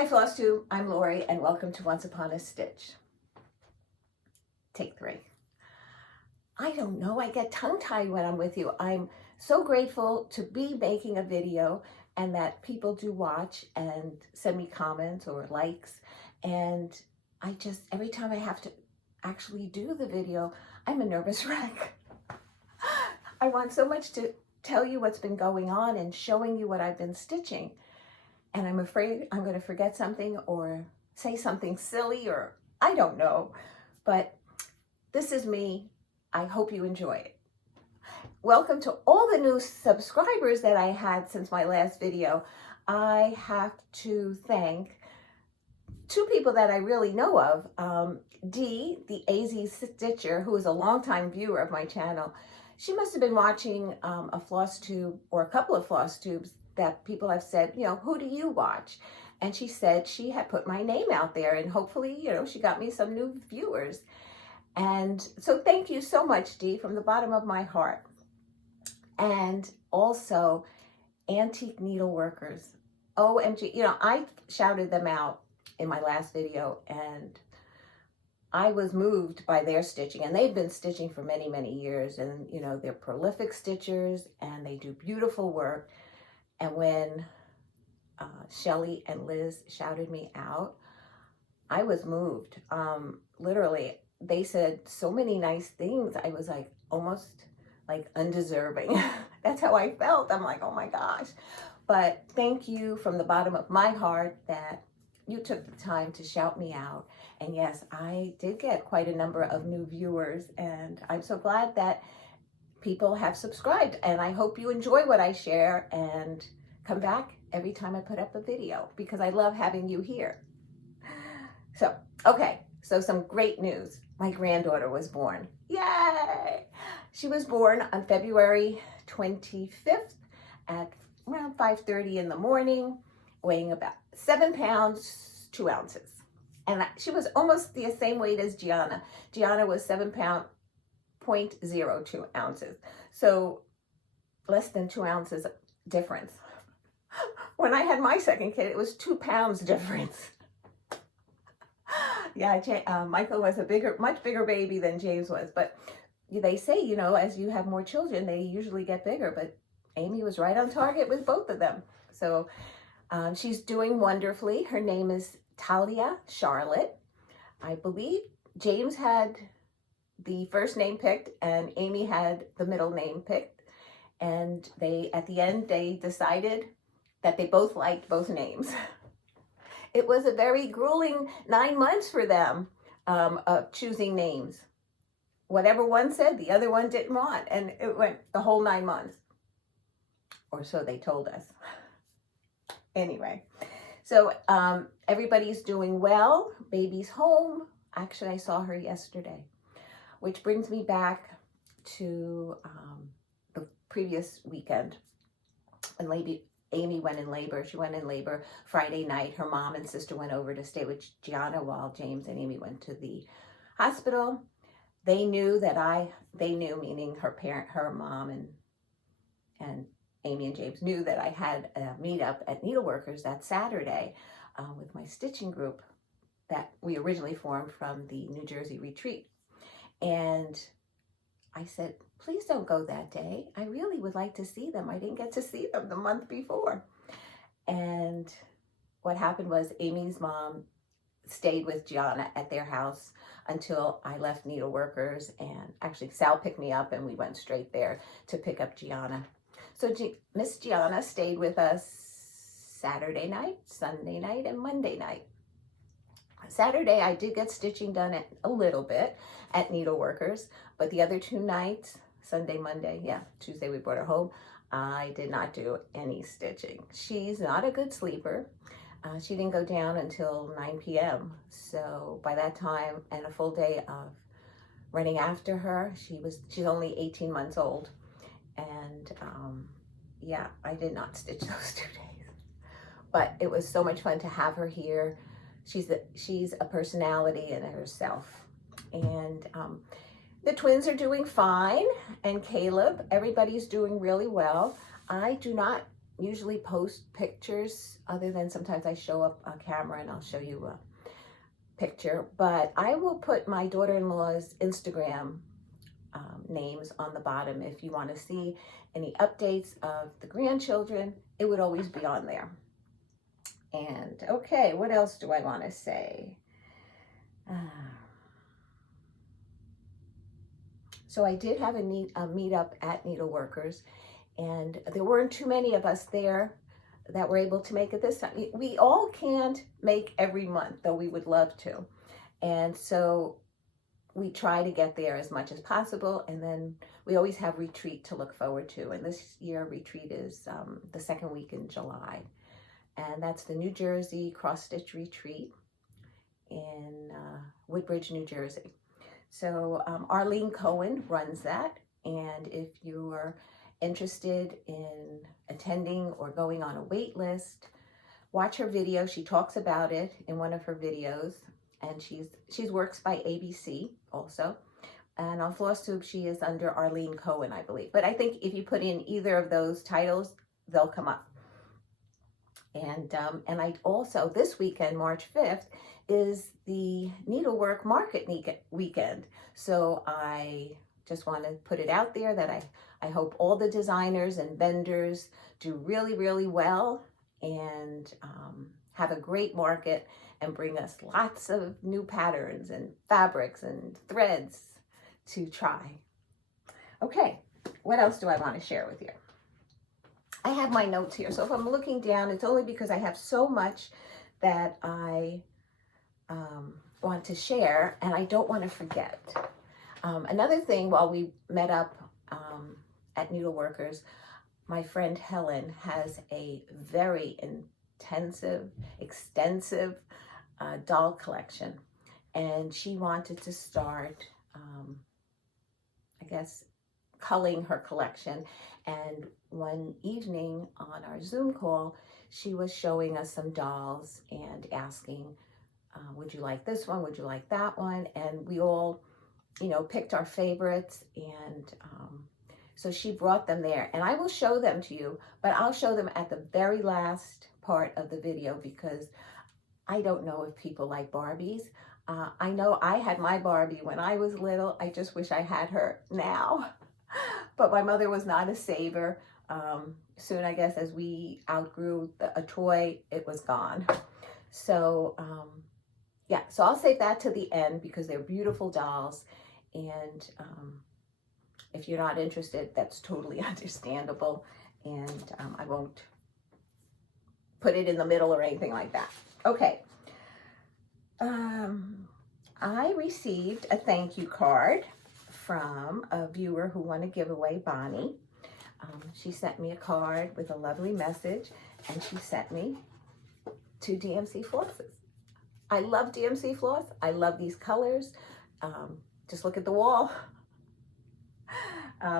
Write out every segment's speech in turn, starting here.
Hi Flosstube, I'm Lori and welcome to Once Upon a Stitch. Take 3. I don't know, I get tongue-tied when I'm with you. I'm so grateful to be making a video and that people do watch and send me comments or likes. And I just, every time I have to actually do the video, I'm a nervous wreck. I want so much to tell you what's been going on and showing you what I've been stitching. And I'm afraid I'm going to forget something or say something silly or I don't know. But this is me. I hope you enjoy it. Welcome to all the new subscribers that I had since my last video. I have to thank 2 people that I really know of. Dee, the AZ Stitcher, who is a longtime viewer of my channel. She must have been watching a Flosstube or a couple of Flosstubes that people have said, you know, who do you watch? And she said she had put my name out there and hopefully, you know, she got me some new viewers. And so thank you so much, Dee, from the bottom of my heart. And also Antique Needleworkers. OMG, you know, I shouted them out in my last video and I was moved by their stitching, and they've been stitching for many, many years. And, you know, they're prolific stitchers and they do beautiful work. And when Shellie and Liz shouted me out, I was moved. Literally, they said so many nice things. I was like, almost like undeserving. That's how I felt. I'm like, oh my gosh. But thank you from the bottom of my heart that you took the time to shout me out. And yes, I did get quite a number of new viewers, and I'm so glad that people have subscribed, and I hope you enjoy what I share and come back every time I put up a video because I love having you here. So, okay, so some great news. My granddaughter was born. Yay! She was born on February 25th at around 5:30 in the morning, weighing about 7 pounds, 2 ounces. And she was almost the same weight as Deana. Deana was 7 pounds, 0.02 ounces. So less than 2 ounces difference. When I had my second kid, it was 2 pounds difference. Yeah, Michael was a much bigger baby than James was. But they say, you know, as you have more children, they usually get bigger. But Amy was right on target with both of them. So she's doing wonderfully. Her name is Talia Charlotte. I believe James had the first name picked and Amy had the middle name picked, and at the end they decided that they both liked both names. It was a very grueling 9 months for them of choosing names. Whatever one said, the other one didn't want, and it went the whole 9 months, or so they told us. Anyway, so everybody's doing well. Baby's home. Actually, I saw her yesterday. Which brings me back to the previous weekend when Amy went in labor. She went in labor Friday night. Her mom and sister went over to stay with Deana while James and Amy went to the hospital. They knew meaning her mom and Amy and James knew that I had a meetup at Needleworkers that Saturday with my stitching group that we originally formed from the New Jersey retreat. And I said, please don't go that day. I really would like to see them. I didn't get to see them the month before. And what happened was Amy's mom stayed with Deana at their house until I left Needleworkers. And actually Sal picked me up and we went straight there to pick up Deana. So Miss Deana stayed with us Saturday night, Sunday night, and Monday night. Saturday, I did get stitching done a little bit at Needleworkers, but the other 2 nights, Sunday, Monday, Tuesday we brought her home, I did not do any stitching. She's not a good sleeper. She didn't go down until 9 p.m. So by that time, and a full day of running after her, she's only 18 months old. And I did not stitch those 2 days. But it was so much fun to have her here. She's a personality in herself. And the twins are doing fine, and Caleb, everybody's doing really well. I do not usually post pictures, other than sometimes I show up a camera and I'll show you a picture, but I will put my daughter-in-law's Instagram names on the bottom. If you want to see any updates of the grandchildren, it would always be on there. And okay, what else do I want to say? So I did have a meetup at Needleworkers, and there weren't too many of us there that were able to make it this time. We all can't make every month, though we would love to. And so we try to get there as much as possible, and then we always have retreat to look forward to. And this year retreat is the second week in July. And that's the New Jersey cross-stitch retreat in Woodbridge, New Jersey. So Arlene Cohen runs that, and if you're interested in attending or going on a wait list, watch her video. She talks about it in one of her videos, and she's works by ABC also. And on Flosstube, she is under Arlene Cohen, I believe. But I think if you put in either of those titles, they'll come up. And I also, this weekend, March 5th, is the Needlework Market Weekend. So I just want to put it out there that I hope all the designers and vendors do really, really well and have a great market and bring us lots of new patterns and fabrics and threads to try. Okay, what else do I want to share with you? I have my notes here, so if I'm looking down, it's only because I have so much that I want to share, and I don't want to forget. Another thing, while we met up at Needleworkers, my friend Helen has a very intensive, extensive doll collection, and she wanted to start, I guess, culling her collection. And one evening on our Zoom call, she was showing us some dolls and asking, would you like this one? Would you like that one? And we all, picked our favorites. And so she brought them there. And I will show them to you, but I'll show them at the very last part of the video because I don't know if people like Barbies. I know I had my Barbie when I was little. I just wish I had her now. But my mother was not a saver. Soon, I guess, as we outgrew a toy, it was gone. So, yeah, so I'll save that to the end because they're beautiful dolls. And if you're not interested, that's totally understandable. And I won't put it in the middle or anything like that. Okay. I received a thank you card from a viewer who won a giveaway, Bonnie. She sent me a card with a lovely message, and she sent me 2 DMC flosses. I love DMC floss. I love these colors. Just look at the wall.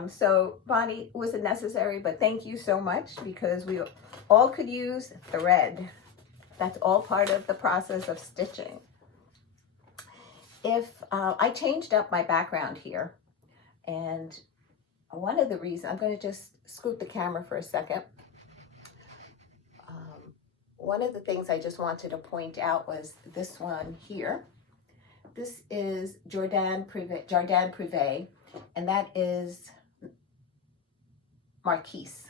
So Bonnie, wasn't necessary, but thank you so much because we all could use thread. That's all part of the process of stitching. If I changed up my background here, and one of the reasons, I'm going to just scoot the camera for a second. One of the things I just wanted to point out was this one here. This is Jardin Privé, and that is Marquise.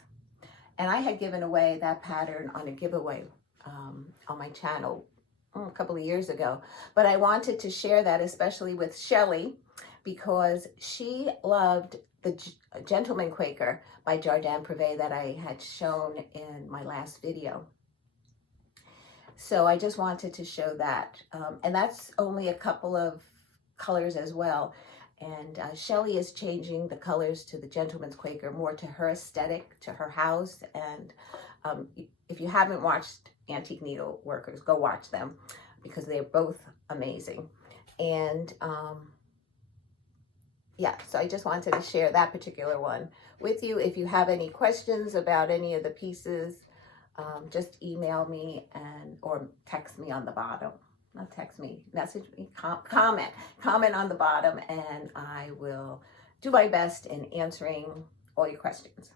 And I had given away that pattern on a giveaway on my channel a couple of years ago. But I wanted to share that especially with Shellie because she loved the Gentleman Quaker by Jardin Privé that I had shown in my last video. So I just wanted to show that. And that's only a couple of colors as well. And Shellie is changing the colors to the Gentleman's Quaker more to her aesthetic, to her house. And if you haven't watched Antique Needleworkers, go watch them because they're both amazing. And yeah, so I just wanted to share that particular one with you. If you have any questions about any of the pieces, just email me or text me on the bottom. Not text me, message me, comment on the bottom, and I will do my best in answering all your questions.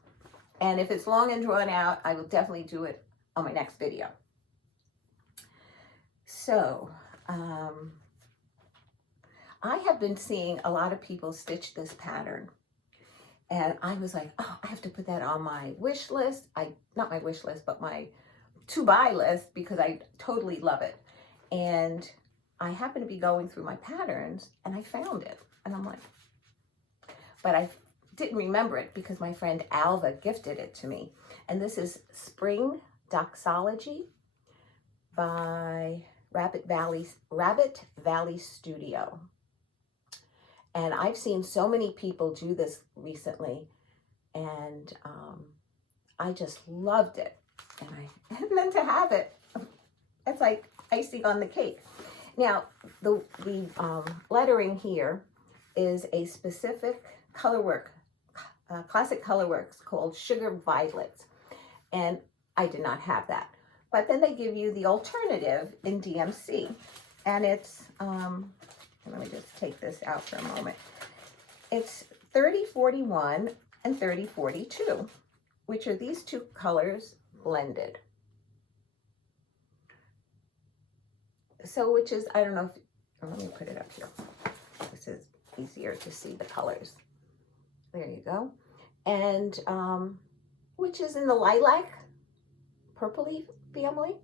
And if it's long and drawn out, I will definitely do it on my next video. So, I have been seeing a lot of people stitch this pattern. And I was like, oh, I have to put that on my wish list. Not my wish list, but my to-buy list, because I totally love it. And I happened to be going through my patterns and I found it. And I'm like, but I didn't remember it because my friend Alva gifted it to me. And this is Spring Doxology by Rabbit Valley Studio. And I've seen so many people do this recently, and I just loved it. And then to have it, it's like icing on the cake. Now, the lettering here is a specific colorwork, classic colorworks called Sugar Violets, and I did not have that. But then they give you the alternative in DMC, and it's let me just take this out for a moment. It's 3041 and 3042, which are these two colors blended. So, which is, I don't know if, let me put it up here. This is easier to see the colors. There you go. And, which is in the lilac, purpley family,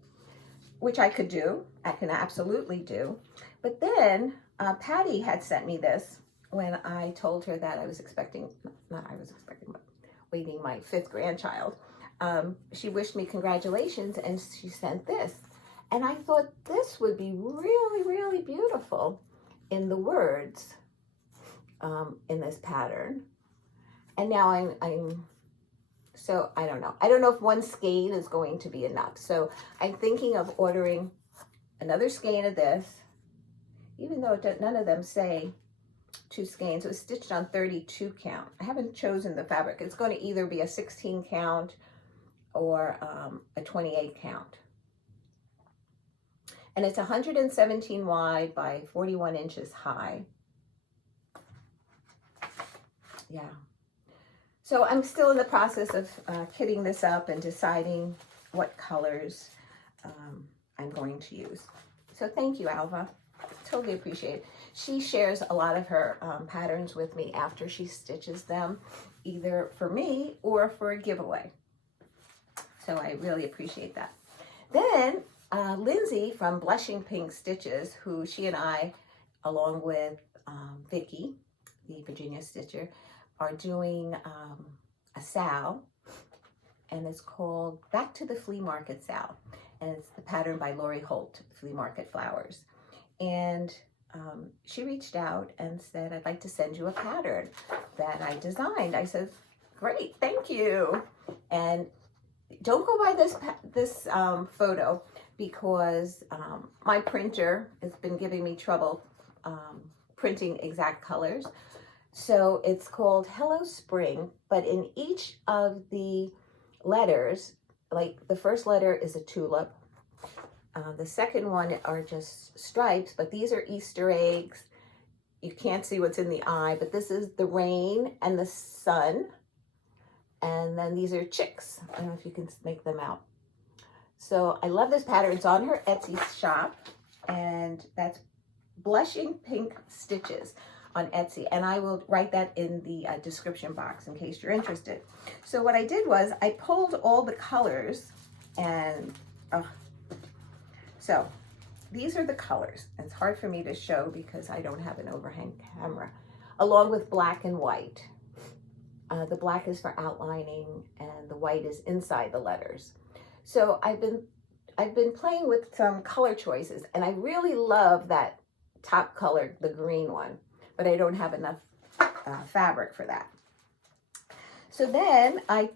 which I could do. I can absolutely do. But then, Patty had sent me this when I told her that I was expecting, not I was expecting, but waiting my 5th grandchild. She wished me congratulations, and she sent this. And I thought this would be really, really beautiful in the words in this pattern. And now I'm so I don't know. I don't know if one skein is going to be enough. So I'm thinking of ordering another skein of this, even though none of them say 2 skeins. It was stitched on 32 count. I haven't chosen the fabric. It's going to either be a 16 count or a 28 count. And it's 117 wide by 41 inches high. Yeah. So I'm still in the process of kitting this up and deciding what colors I'm going to use. So thank you, Alva. Totally appreciate it. She shares a lot of her patterns with me after she stitches them, either for me or for a giveaway. So I really appreciate that. Then Lindsay from Blushing Pink Stitches, who she and I, along with Vicky, the Virginia Stitcher, are doing a sal, and it's called Back to the Flea Market Sal. And it's the pattern by Lori Holt, Flea Market Flowers. And she reached out and said, I'd like to send you a pattern that I designed. I said, great, thank you. And don't go by this photo, because my printer has been giving me trouble printing exact colors. So it's called Hello Spring, but in each of the letters, like the first letter is a tulip, the second one are just stripes, but these are Easter eggs. You can't see what's in the eye, but this is the rain and the sun. And then these are chicks. I don't know if you can make them out. So I love this pattern. It's on her Etsy shop, and that's Blushing Pink Stitches on Etsy. And I will write that in the description box in case you're interested. So what I did was I pulled all the colors, and so these are the colors. It's hard for me to show because I don't have an overhead camera, along with black and white. The black is for outlining and the white is inside the letters. So I've been playing with some color choices, and I really love that top color, the green one, but I don't have enough fabric for that. So then I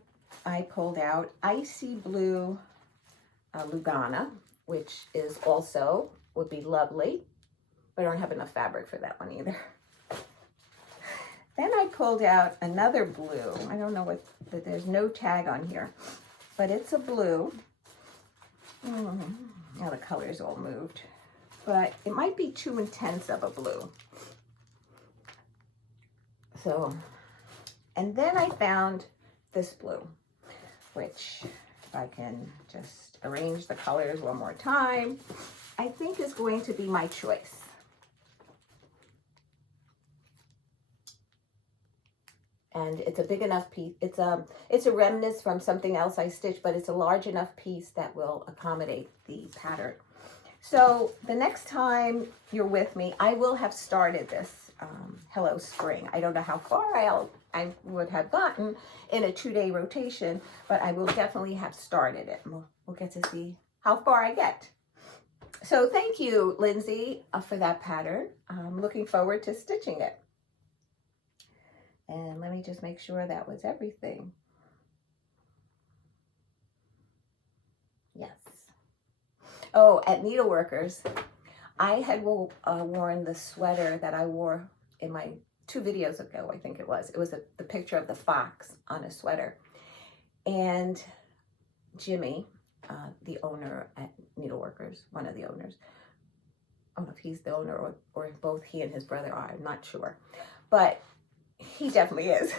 pulled out Icy Blue Lugana, which is also, would be lovely, but I don't have enough fabric for that one either. Then I pulled out another blue. I don't know what, there's no tag on here, but it's a blue. Now the color's all moved, but it might be too intense of a blue. So, and then I found this blue. which, if I can just arrange the colors one more time, I think is going to be my choice. And it's a big enough piece. It's a remnant from something else I stitched, but it's a large enough piece that will accommodate the pattern. So the next time you're with me, I will have started this Hello Spring. I don't know how far I would have gotten in a 2-day rotation, but I will definitely have started it. We'll get to see how far I get. So thank you, Lindsay, for that pattern. I'm looking forward to stitching it. And let me just make sure that was everything. Yes. Oh, at Needleworkers, I had worn the sweater that I wore in my 2 videos ago, I think it was. It was the picture of the fox on a sweater. And Jimmy, the owner at Needleworkers, one of the owners, I don't know if he's the owner or both he and his brother are, I'm not sure. But he definitely is.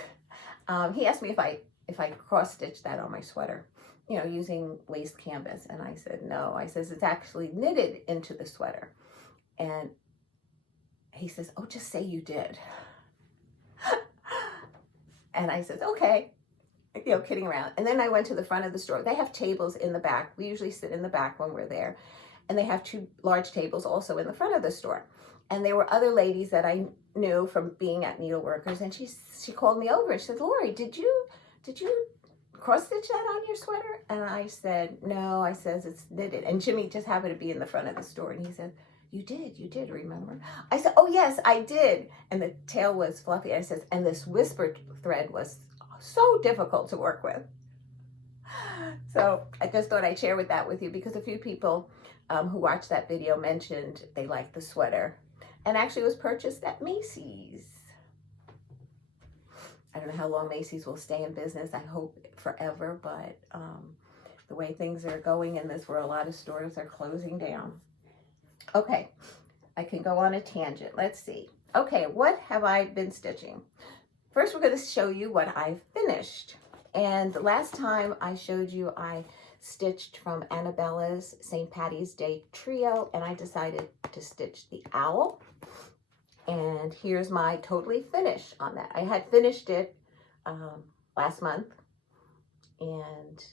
He asked me if I cross-stitched that on my sweater, you know, using waste canvas. And I said, no. I says, it's actually knitted into the sweater. And he says, oh, just say you did. And I said, okay, you know, kidding around. And then I went to the front of the store. They have tables in the back. We usually sit in the back when we're there. And they have 2 large tables also in the front of the store. And there were other ladies that I knew from being at Needleworkers. And she called me over and she said, Lori, did you cross stitch that on your sweater? And I said, no. I says, it's knitted. And Jimmy just happened to be in the front of the store. And he said, you did, remember? I said, oh yes, I did. And the tail was fluffy. I says, and this whisper thread was so difficult to work with. So I just thought I'd share that with you because a few people who watched that video mentioned they liked the sweater. And actually it was purchased at Macy's. I don't know how long Macy's will stay in business. I hope forever, but the way things are going in this world, a lot of stores are closing down. Okay, I can go on a tangent. Let's see. Okay, what have I been stitching? First, we're going to show you what I've finished. And the last time I showed you, I stitched from Annabella's St. Patty's Day trio, and I decided to stitch the owl. And here's my totally finish on that. I had finished it last month, and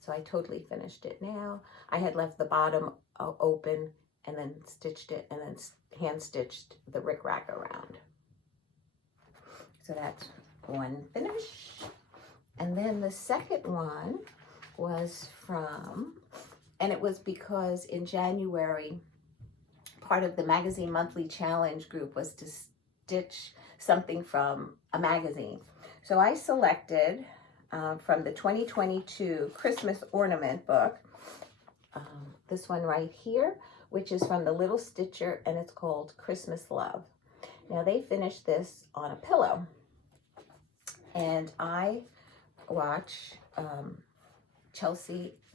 so I totally finished it now. I had left the bottom open and then stitched it and then hand stitched the rickrack around. So that's one finish. And then the second one was from, and it was because in January, part of the magazine monthly challenge group was to stitch something from a magazine. So I selected from the 2022 Christmas ornament book, this one right here, which is from the Little Stitcher, and it's called Christmas Love. Now they finished this on a pillow, and I watch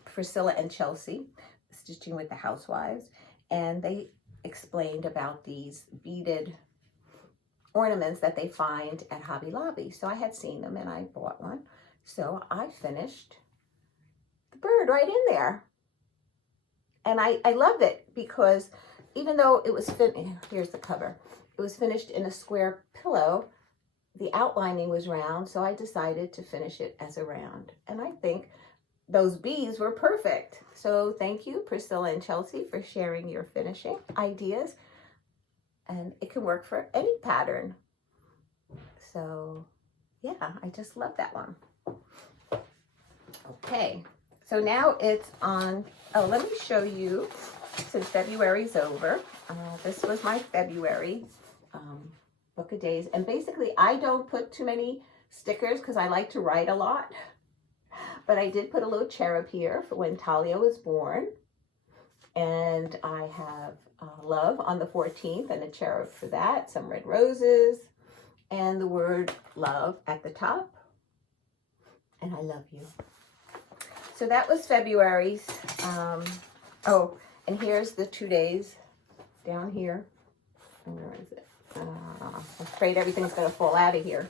Priscilla and Chelsea stitching with the housewives, and they explained about these beaded ornaments that they find at Hobby Lobby. So I had seen them and I bought one. So I finished the bird right in there. And I love it because even though it was here's the cover. It was finished in a square pillow. The outlining was round, so I decided to finish it as a round. And I think those bees were perfect. So thank you, Priscilla and Chelsea, for sharing your finishing ideas. And it can work for any pattern. So yeah, I just love that one. Okay, so now it's on, oh, let me show you, since February's over. This was my February book of days. And basically, I don't put too many stickers because I like to write a lot. But I did put a little cherub here for when Talia was born. And I have love on the 14th and a cherub for that, some red roses, and the word love at the top. And I love you. So that was February's. Oh, and here's the 2 days down here. Where is it? I'm afraid everything's going to fall out of here.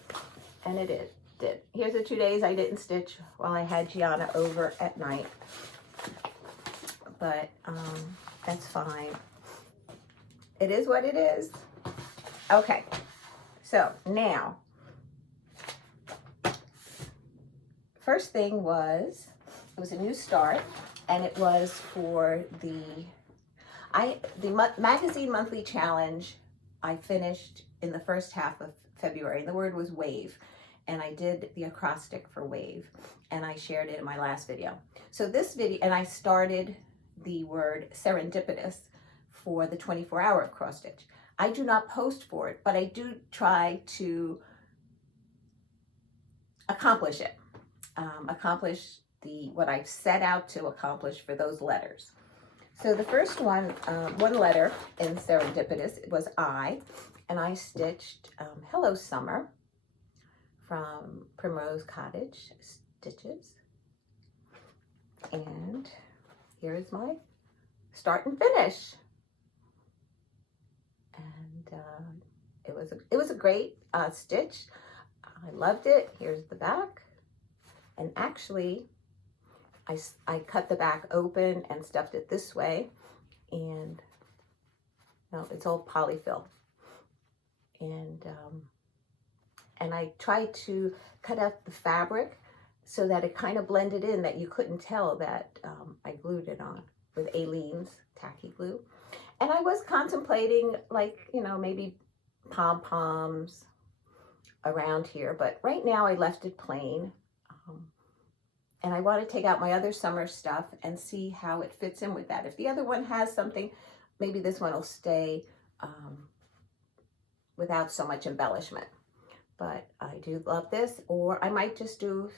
And it is. did. Here's the 2 days I didn't stitch while I had Deana over at night. But that's fine. It is what it is. Okay, so now, first thing was, it was a new start, and it was for the magazine monthly challenge. I finished in the first half of February. The word was wave, and I did the acrostic for wave, and I shared it in my last video. So this video, and I started the word serendipitous for the 24-hour cross stitch. I do not post for it, but I do try to accomplish it. Accomplish what I've set out to accomplish for those letters. So the first one, one letter in serendipitous was I, and I stitched Hello Summer from Primrose Cottage Stitches. And here is my start and finish. And it was a great stitch. I loved it. Here's the back. And actually, I cut the back open and stuffed it this way. And no, it's all polyfill. And I tried to cut out the fabric so that it kind of blended in, that you couldn't tell that I glued it on with Arlene's tacky glue. And I was contemplating, like, you know, maybe pom-poms around here, but right now I left it plain. And I want to take out my other summer stuff and see how it fits in with that. If the other one has something, maybe this one will stay without so much embellishment. But I do love this, or I might just do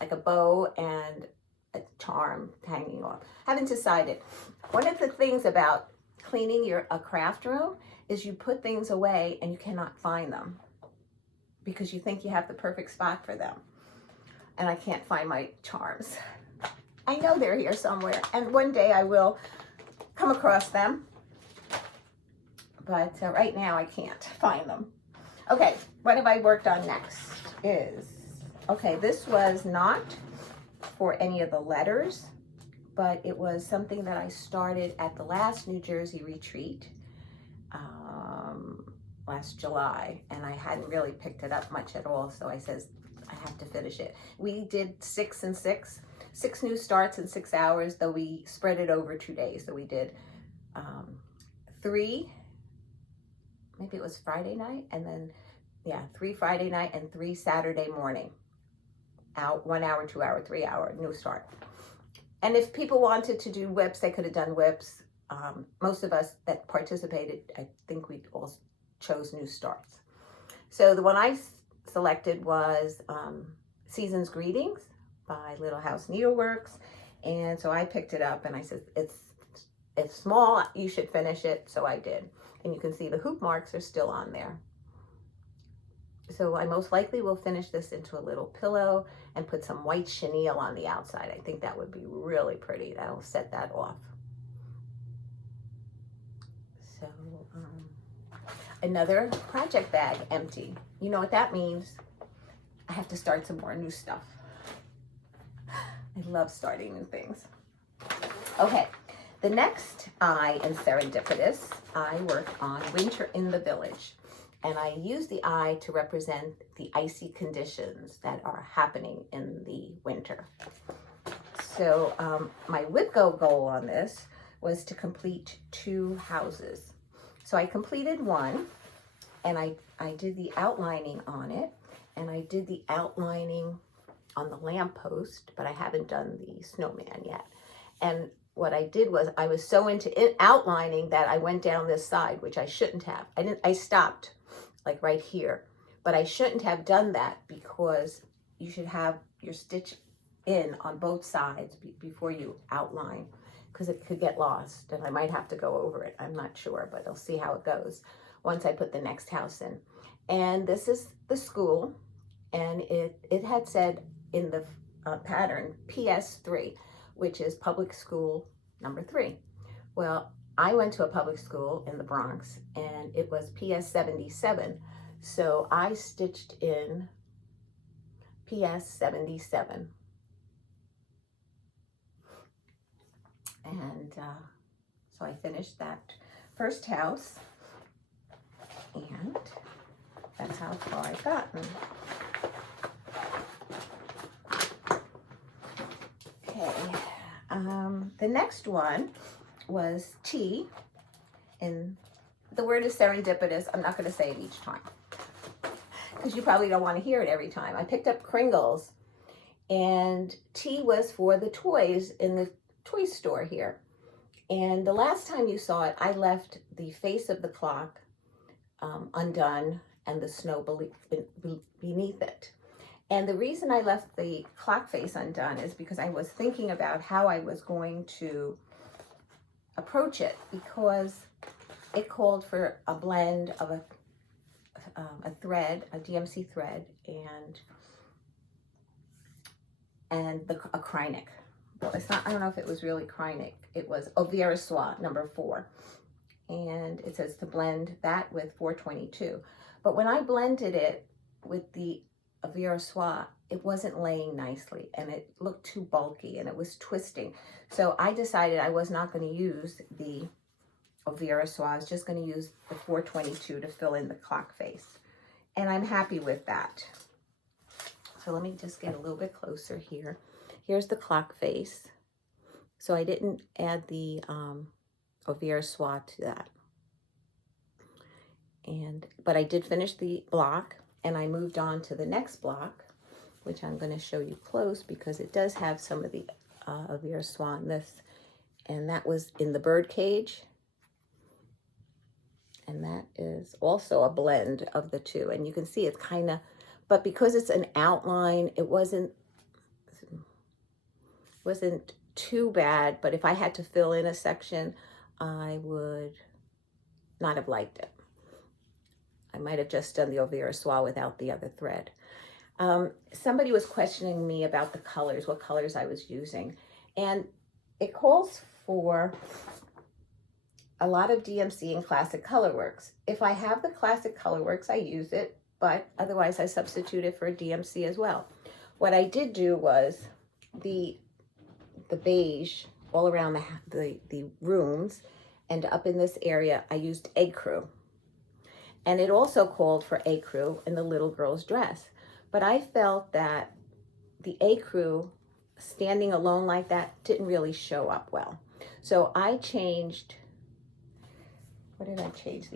like a bow and a charm hanging off. Haven't decided. One of the things about cleaning a craft room is you put things away and you cannot find them because you think you have the perfect spot for them. And I can't find my charms. I know they're here somewhere, and one day I will come across them, but right now I can't find them. Okay, what have I worked on next is, okay, this was not for any of the letters, but it was something that I started at the last New Jersey retreat last July, and I hadn't really picked it up much at all, so I says, I have to finish it. We did 6 and 6 new starts in 6 hours, though we spread it over 2 days. So we did 3, maybe it was Friday night, and then, yeah, 3 Friday night and 3 Saturday morning. Out 1 hour, 2 hour, 3 hour, new start. And if people wanted to do whips, they could have done whips. Most of us that participated, I think we all chose new starts. So the one I selected was Season's Greetings by Little House Needleworks, and so I picked it up and I said, it's small, you should finish it, so I did. And you can see the hoop marks are still on there. So I most likely will finish this into a little pillow and put some white chenille on the outside. I think that would be really pretty. That'll set that off. So another project bag empty. You know what that means? I have to start some more new stuff. I love starting new things. Okay, the next I in Serendipitous, I worked on Winter in the Village. And I use the eye to represent the icy conditions that are happening in the winter. So my whip goal on this was to complete 2 houses. So I completed one, and I did the outlining on it, and I did the outlining on the lamppost, but I haven't done the snowman yet. And what I did was I was so into outlining that I went down this side, which I shouldn't have. I stopped like right here, but I shouldn't have done that because you should have your stitch in on both sides before you outline, because it could get lost and I might have to go over it. I'm not sure, but I'll see how it goes once I put the next house in. And this is the school, and it had said in the pattern PS3, which is public school number 3. Well, I went to a public school in the Bronx, and it was PS77. So I stitched in PS 77. And so I finished that first house, and that's how far I've gotten. Okay, the next one was tea, and the word is serendipitous. I'm not going to say it each time because you probably don't want to hear it every time. I picked up Kringles, and tea was for the toys in the toy store here. And the last time you saw it, I left the face of the clock undone and the snow beneath it. And the reason I left the clock face undone is because I was thinking about how I was going to approach it, because it called for a blend of a thread, a DMC thread, and a Krynic. Well, it's not, I don't know if it was really Krynic. It was Overa Soie number 4. And it says to blend that with 422. But when I blended it with the Overa Soie, it wasn't laying nicely, and it looked too bulky, and it was twisting. So I decided I was not going to use the Overa Soie. I was just going to use the 422 to fill in the clock face. And I'm happy with that. So let me just get a little bit closer here. Here's the clock face. So I didn't add the Overa Soie to that. But I did finish the block, and I moved on to the next block, which I'm going to show you close because it does have some of the Overa Soie in this. And that was in the bird cage. And that is also a blend of the two. And you can see it's kind of, but because it's an outline, it wasn't too bad. But if I had to fill in a section, I would not have liked it. I might have just done the Overa Soie without the other thread. Somebody was questioning me about the colors, what colors I was using. And it calls for a lot of DMC and Classic Colorworks. If I have the Classic Colorworks, I use it, but otherwise I substitute it for a DMC as well. What I did do was the beige all around the rooms, and up in this area I used ecru. And it also called for ecru in the little girl's dress. But I felt that the ecru standing alone like that didn't really show up well. So I changed, what did I change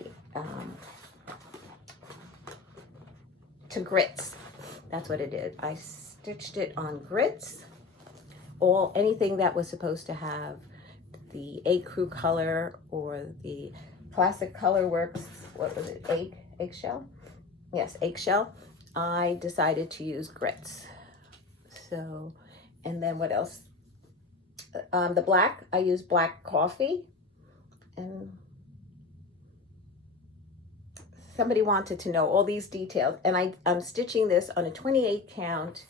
to grits. That's what it is. I stitched it on grits. Anything that was supposed to have the ecru color or the Classic Colorworks, what was it, eggshell? Yes, eggshell. I decided to use grits. So, and then what else? The black, I used black coffee. And somebody wanted to know all these details. And I'm stitching this on a 28 count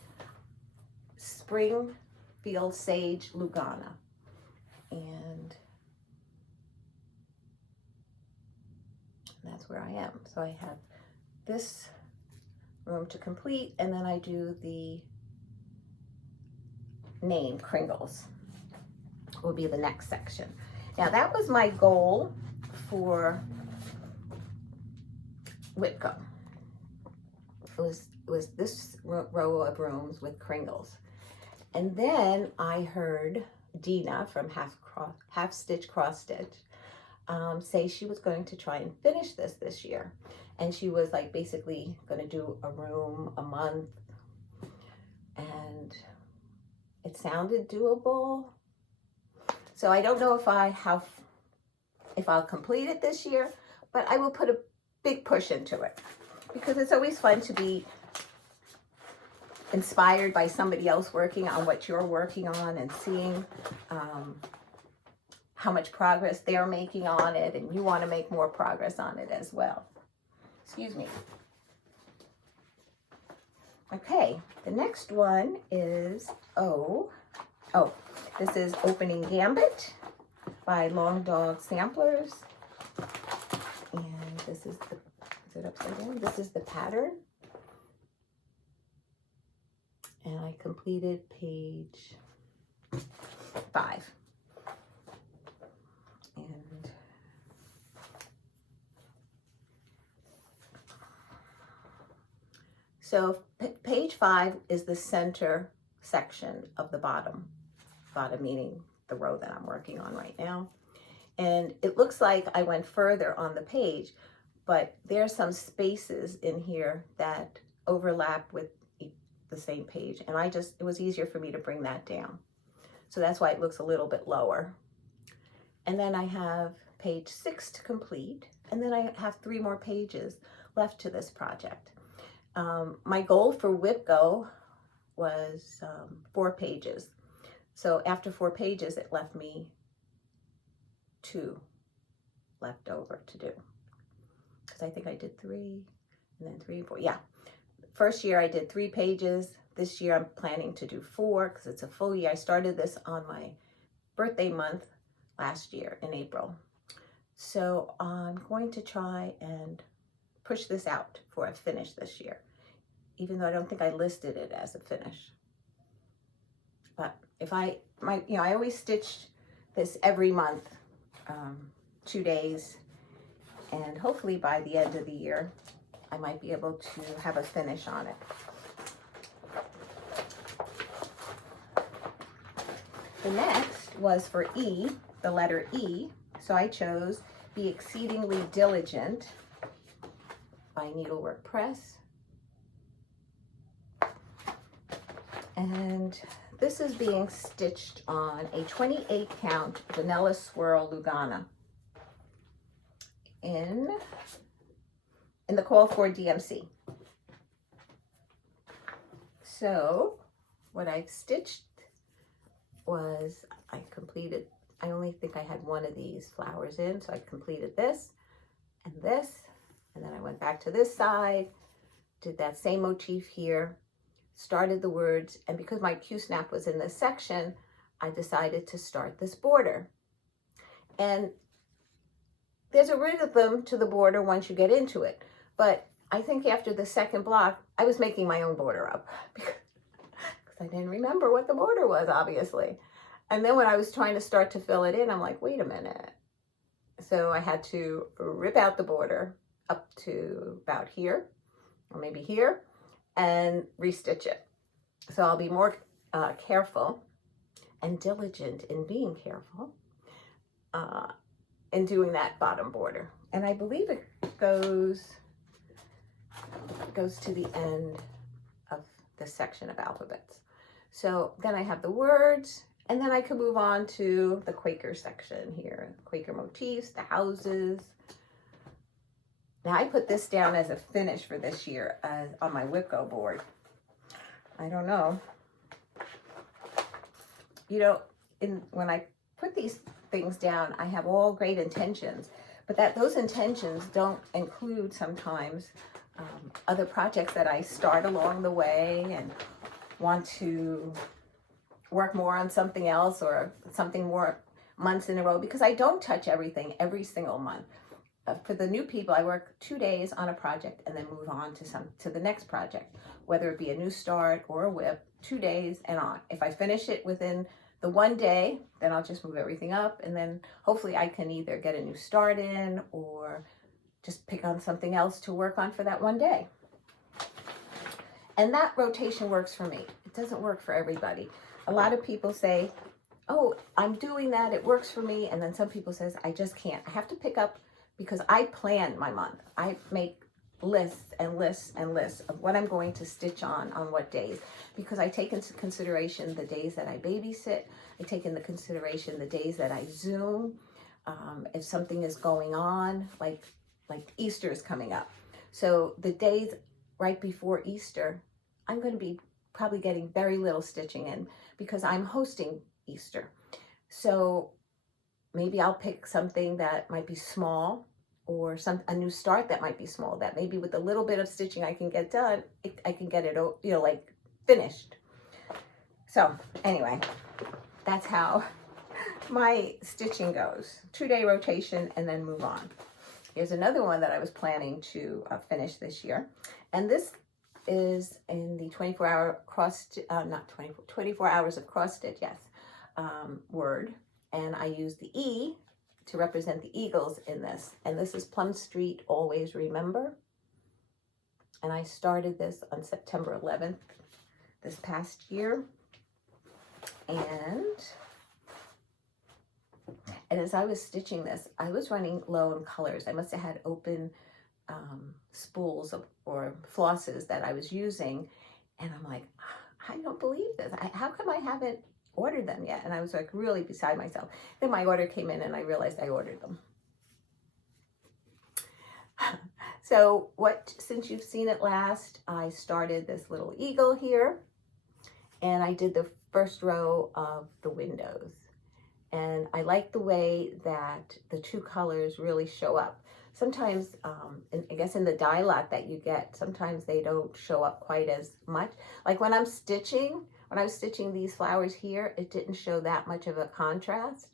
Springfield Sage Lugana. And that's where I am. So I have this room to complete, and then I do the name Kringles will be the next section. Now that was my goal for Whitco. It was this row of rooms with Kringles. And then I heard Dena from Half Stitch Cross Stitch say she was going to try and finish this year. And she was like basically going to do a room a month. And it sounded doable. So I don't know if I'll complete it this year, but I will put a big push into it because it's always fun to be inspired by somebody else working on what you're working on and seeing how much progress they're making on it, and you want to make more progress on it as well. Excuse me. Okay, the next one is, this is Opening Gambit by Long Dog Samplers. And this is is it upside down? This is the pattern. And I completed page 5. And so page 5 is the center section of the bottom meaning the row that I'm working on right now. And it looks like I went further on the page, but there's some spaces in here that overlap with the same page. And it was easier for me to bring that down. So that's why it looks a little bit lower. And then I have page 6 to complete. And then I have 3 more pages left to this project. My goal for WIPGO was 4 pages. So after 4 pages, it left me 2 left over to do. Because I think I did 3 and then 3 and 4. Yeah. First year I did 3 pages. This year I'm planning to do 4 because it's a full year. I started this on my birthday month last year in April. So I'm going to try and push this out for a finish this year, even though I don't think I listed it as a finish. But if I always stitch this every month, 2 days, and hopefully by the end of the year, I might be able to have a finish on it. The next was for E, the letter E. So I chose Be Exceedingly Diligent by Needlework Press. And this is being stitched on a 28 count vanilla swirl Lugana in the call for DMC. So what I've stitched was I only think I had one of these flowers in, so I completed this, and then I went back to this side, did that same motif here, started the words, and because my Q-snap was in this section, I decided to start this border. And there's a rhythm to the border once you get into it, but I think after the second block, I was making my own border up because I didn't remember what the border was, obviously. And then when I was trying to start to fill it in, I'm like, wait a minute. So I had to rip out the border up to about here, or maybe here, and restitch it. So I'll be more careful and diligent in being careful in doing that bottom border. And I believe it goes to the end of this section of alphabets. So then I have the words, and then I can move on to the Quaker section here, Quaker motifs, the houses. Now I put this down as a finish for this year on my WIPGO board. I don't know. You know, when I put these things down, I have all great intentions, but those intentions don't include sometimes other projects that I start along the way and want to work more on something else or something more months in a row, because I don't touch everything every single month. For the new people, I work 2 days on a project and then move on to the next project, whether it be a new start or a whip, 2 days and on. If I finish it within the 1 day, then I'll just move everything up, and then hopefully I can either get a new start in or just pick on something else to work on for that 1 day. And that rotation works for me. It doesn't work for everybody. A lot of people say, oh, I'm doing that, it works for me. And then some people says, I just can't. I have to pick up, because I plan my month. I make lists and lists and lists of what I'm going to stitch on what days, because I take into consideration the days that I babysit. I take into consideration the days that I Zoom. If something is going on, like Easter is coming up. So the days right before Easter, I'm going to be probably getting very little stitching in because I'm hosting Easter. So maybe I'll pick something that might be small, or a new start that might be small, that maybe with a little bit of stitching I can get done, I can get it, like finished. So anyway, that's how my stitching goes. 2-day rotation and then move on. Here's another one that I was planning to finish this year. And this is in the 24-hour cross, not 24, 24 hours of cross stitch, yes, word. And I use the E to represent the eagles in this. And this is Plum Street, Always Remember. And I started this on September 11th this past year. And as I was stitching this, I was running low on colors. I must have had open spools or flosses that I was using. And I'm like, I don't believe this. How come I haven't ordered them yet? And I was like really beside myself. Then my order came in and I realized I ordered them. So since you've seen it last, I started this little eagle here and I did the first row of the windows. And I like the way that the two colors really show up. Sometimes, I guess in the dye lot that you get, sometimes they don't show up quite as much. Like when I was stitching these flowers here, it didn't show that much of a contrast,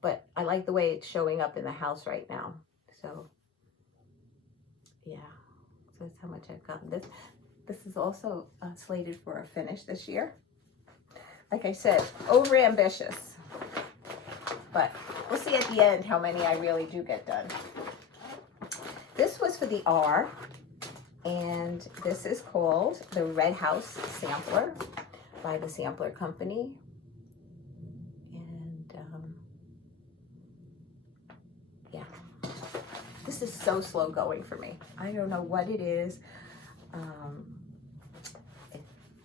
but I like the way it's showing up in the house right now. So yeah, so that's how much I've gotten. This is also slated for a finish this year. Like I said, over ambitious, but we'll see at the end how many I really do get done. This was for the R, and this is called the Red House Sampler by the Sampler Company. And yeah, this is so slow going for me. I don't know what it is.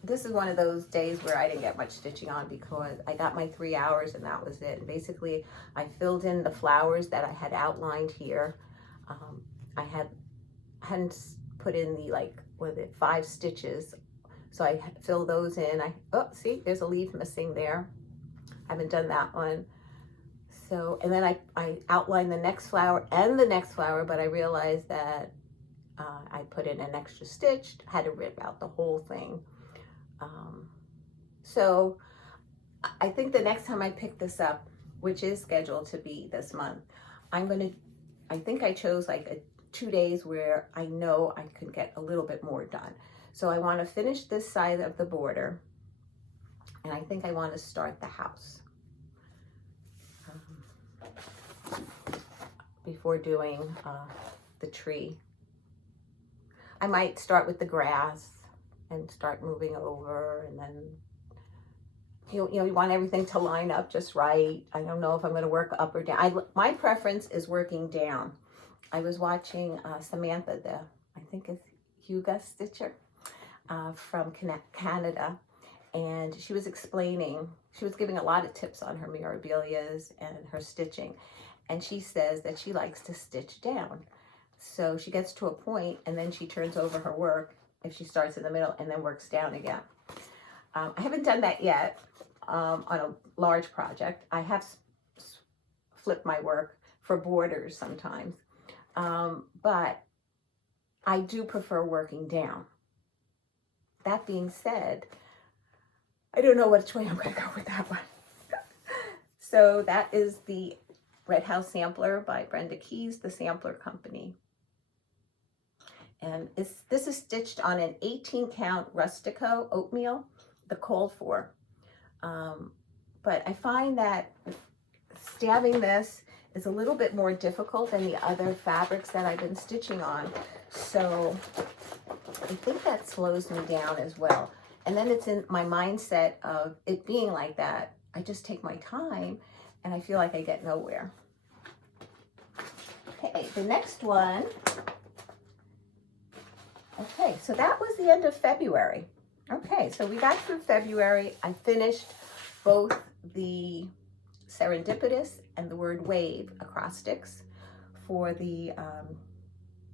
This is one of those days where I didn't get much stitching on because I got my 3 hours and that was it. Basically, I filled in the flowers that I had outlined here. I hadn't put in the 5 stitches, so I fill those in. See, there's a leaf missing there. I haven't done that one. So, and then I outlined the next flower and the next flower, but I realized that I put in an extra stitch, had to rip out the whole thing. So I think the next time I pick this up, which is scheduled to be this month, I think I chose like 2 days where I know I could get a little bit more done. So I want to finish this side of the border, and I think I want to start the house before doing the tree. I might start with the grass and start moving over, and then you want everything to line up just right. I don't know if I'm going to work up or down. My preference is working down. I was watching Samantha, I think it's Hygge stitcher from Canada, and she was giving a lot of tips on her mirabilias and her stitching, and she says that she likes to stitch down. So she gets to a point and then she turns over her work if she starts in the middle and then works down again. I haven't done that yet on a large project. I have flipped my work for borders sometimes, but I do prefer working down. That being said, I don't know which way I'm going to go with that one. So that is the Red House Sampler by Brenda Keys, the Sampler Company. And this is stitched on an 18-count Rustico oatmeal, the called for. But I find that stabbing this is a little bit more difficult than the other fabrics that I've been stitching on. So I think that slows me down as well. And then it's in my mindset of it being like that. I just take my time and I feel like I get nowhere. Okay, the next one. Okay, so that was the end of February. Okay, so we got through February. I finished both the Serendipitous and the word wave acrostics for the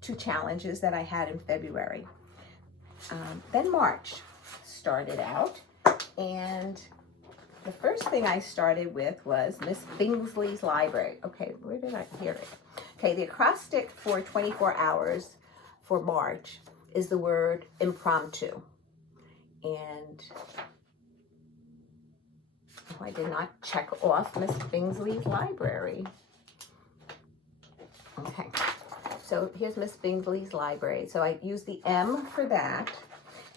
2 challenges that I had in February. Then March started out, and the first thing I started with was Miss Bingsley's Library. Okay, where did I hear it? Okay, the acrostic for 24 hours for March is the word impromptu. And I did not check off Miss Bingsley's Library. Okay, so here's Miss Bingsley's Library. So I used the M for that.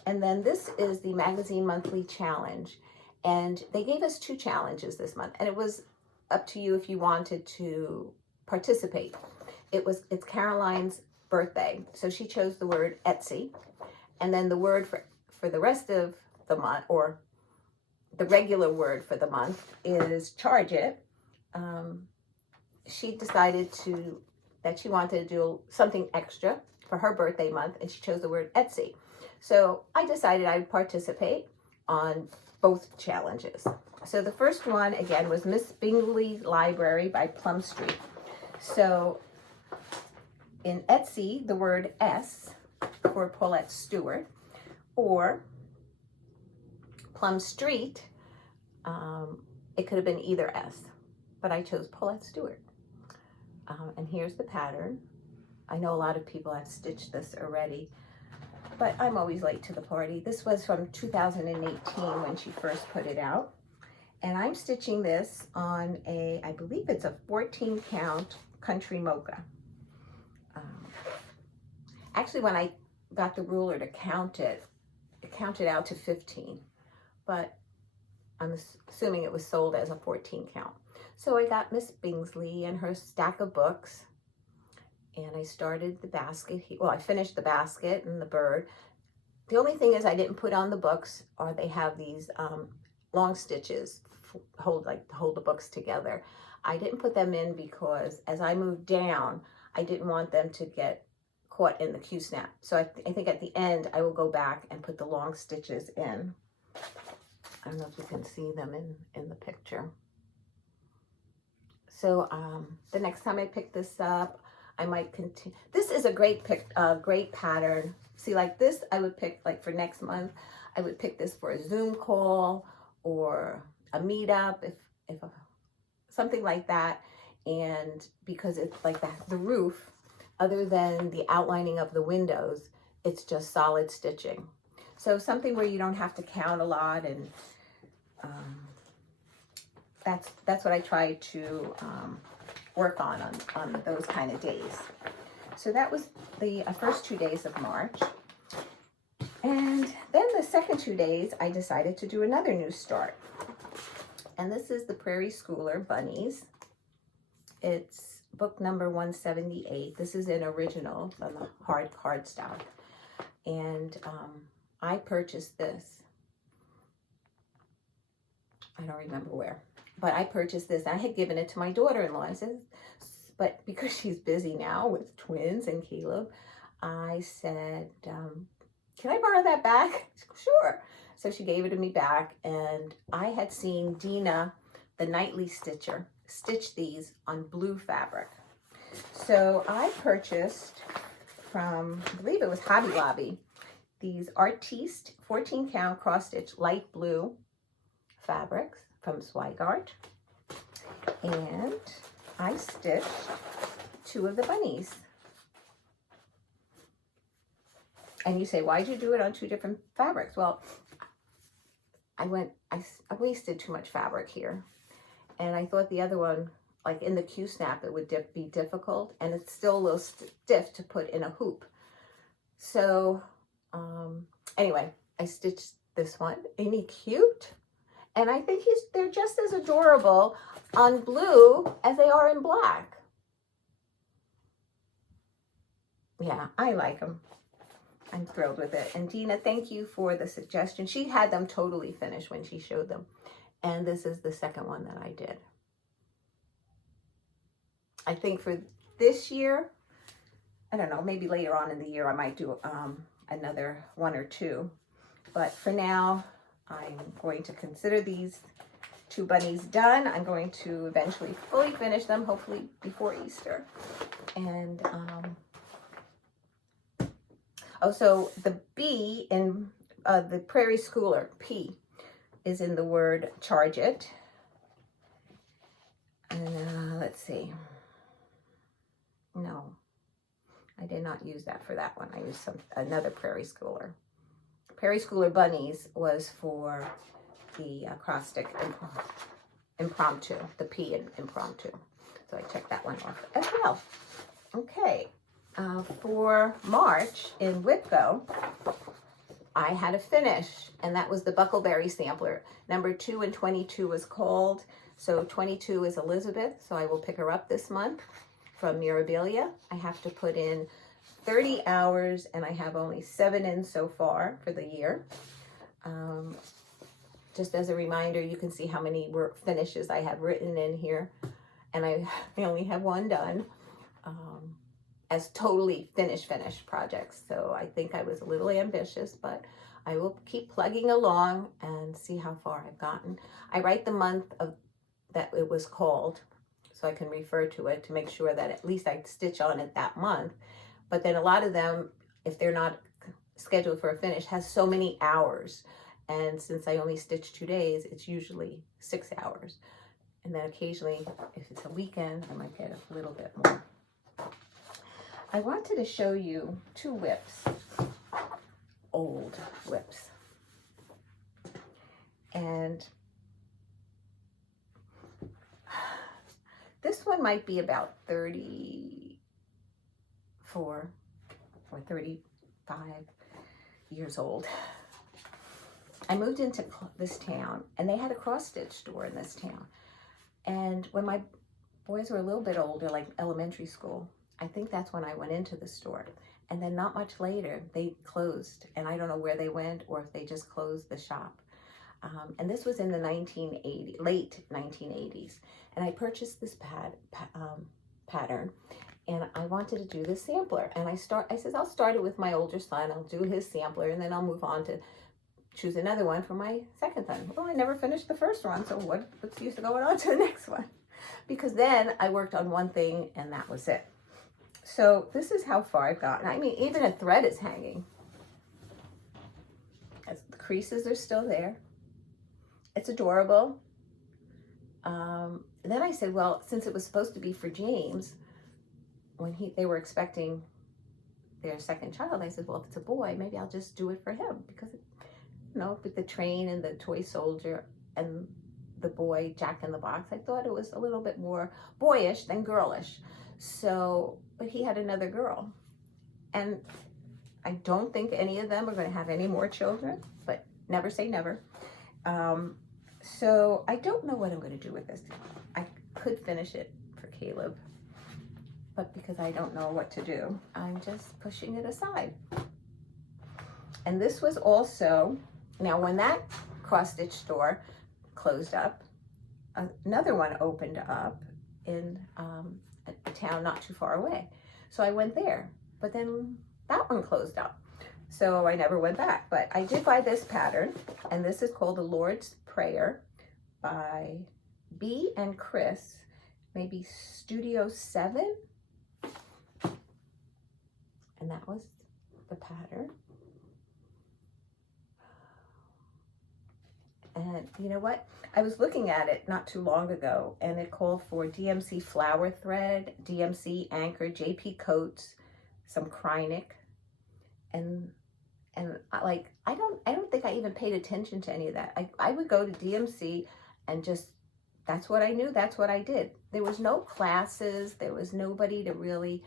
And then this is the magazine monthly challenge. And they gave us 2 challenges this month. And it was up to you if you wanted to participate. It's Caroline's birthday. So she chose the word Etsy. And then the word for the rest of the month, or the regular word for the month, is charge it. She decided that she wanted to do something extra for her birthday month, and she chose the word Etsy. So I decided I would participate on both challenges. So the first one, again, was Miss Bingley's Library by Plum Street. So in Etsy, the word S for Paulette Stewart, or Plum Street, it could have been either S, but I chose Paulette Stewart. And here's the pattern. I know a lot of people have stitched this already, but I'm always late to the party. This was from 2018 when she first put it out. And I'm stitching this on I believe it's a 14 count country mocha. Actually, when I got the ruler to count it, it counted out to 15, but I'm assuming it was sold as a 14 count. So I got Miss Bingsley and her stack of books, and I started the basket. Well, I finished the basket and the bird. The only thing is I didn't put on the books, or they have these long stitches hold the books together. I didn't put them in because as I moved down, I didn't want them to get caught in the Q-snap. So I think at the end I will go back and put the long stitches in. I don't know if you can see them in the picture. So the next time I pick this up, I might continue. This is a great pattern. See, like this, I would pick, like for next month, I would pick this for a Zoom call or a meetup, if something like that. And because it's like the roof, other than the outlining of the windows, it's just solid stitching. So something where you don't have to count a lot, and that's what I try to work on those kind of days. So that was the first 2 days of March. And then the second 2 days, I decided to do another new start. And this is the Prairie Schooler Bunnies. It's book number 178. This is an original on the hard cardstock. And I purchased this. I don't remember where, but I purchased this. I had given it to my daughter-in-law. But because she's busy now with twins and Caleb, I said, can I borrow that back? Sure. So she gave it to me back, and I had seen Dena, the nightly stitcher, stitch these on blue fabric. So I purchased from, I believe it was Hobby Lobby, these Artiste 14 count cross stitch light blue fabrics from Zweigart. And I stitched 2 of the bunnies. And you say, why'd you do it on 2 different fabrics? Well, I wasted too much fabric here. And I thought the other one, like in the Q-snap, it would be difficult. And it's still a little stiff to put in a hoop. So anyway, I stitched this one. Ain't he cute? And I think they're just as adorable on blue as they are in black. Yeah, I like them. I'm thrilled with it. And Dena, thank you for the suggestion. She had them totally finished when she showed them. And this is the second one that I did. I think for this year, I don't know, maybe later on in the year I might do another 1 or 2. But for now, I'm going to consider these 2 bunnies done. I'm going to eventually fully finish them, hopefully before Easter. And so the B in the Prairie Schooler, P, is in the word charge it. And let's see. No, I did not use that for that one. I used another Prairie Schooler. Prairie Schooler Bunnies was for the cross stick impromptu, the P in impromptu. So I checked that one off as well. Okay. For March in Whipco, I had a finish, and that was the Buckleberry sampler. Number 2 and 22 was called. So 22 is Elizabeth, so I will pick her up this month from Mirabilia. I have to put in 30 hours, and I have only 7 in so far for the year. Just as a reminder, you can see how many finishes I have written in here, and I only have 1 done as totally finished projects. So I think I was a little ambitious, but I will keep plugging along and see how far I've gotten. I write the month of that it was called, so I can refer to it to make sure that at least I stitch on it that month. But then a lot of them, if they're not scheduled for a finish, has so many hours. And since I only stitch 2 days, it's usually 6 hours. And then occasionally, if it's a weekend, I might get a little bit more. I wanted to show you 2 whips, old whips. And this one might be about 34 or 35 years old. I moved into this town, and they had a cross-stitch store in this town. And when my boys were a little bit older, like elementary school, I think that's when I went into the store. And then not much later, they closed. And I don't know where they went or if they just closed the shop. And this was in the late 1980s. And I purchased this pattern, and I wanted to do this sampler. And I said, I'll start it with my older son. I'll do his sampler, and then I'll move on to choose another one for my second son. Well, I never finished the first one, so what's the use of going on to the next one? Because then I worked on one thing, and that was it. So this is how far I've gotten. I mean, even a thread is hanging. As the creases are still there. It's adorable. Then I said, well, since it was supposed to be for James, when they were expecting their second child, I said, well, if it's a boy, maybe I'll just do it for him. Because, you know, with the train and the toy soldier and the boy Jack in the Box, I thought it was a little bit more boyish than girlish. So, but he had another girl. And I don't think any of them are going to have any more children, but never say never. So I don't know what I'm going to do with this. I could finish it for Caleb, but because I don't know what to do, I'm just pushing it aside. And this was also, now when that cross-stitch store closed up, another one opened up in a town not too far away. So I went there, but then that one closed up. So I never went back, but I did buy this pattern, and this is called The Lord's Prayer by B and Chris, maybe Studio 7. And that was the pattern. And you know what? I was looking at it not too long ago, and it called for DMC flower thread, DMC anchor, JP coats, some Krynic, and I don't think I even paid attention to any of that. I would go to DMC and just, that's what I knew, that's what I did. There was no classes, there was nobody to really,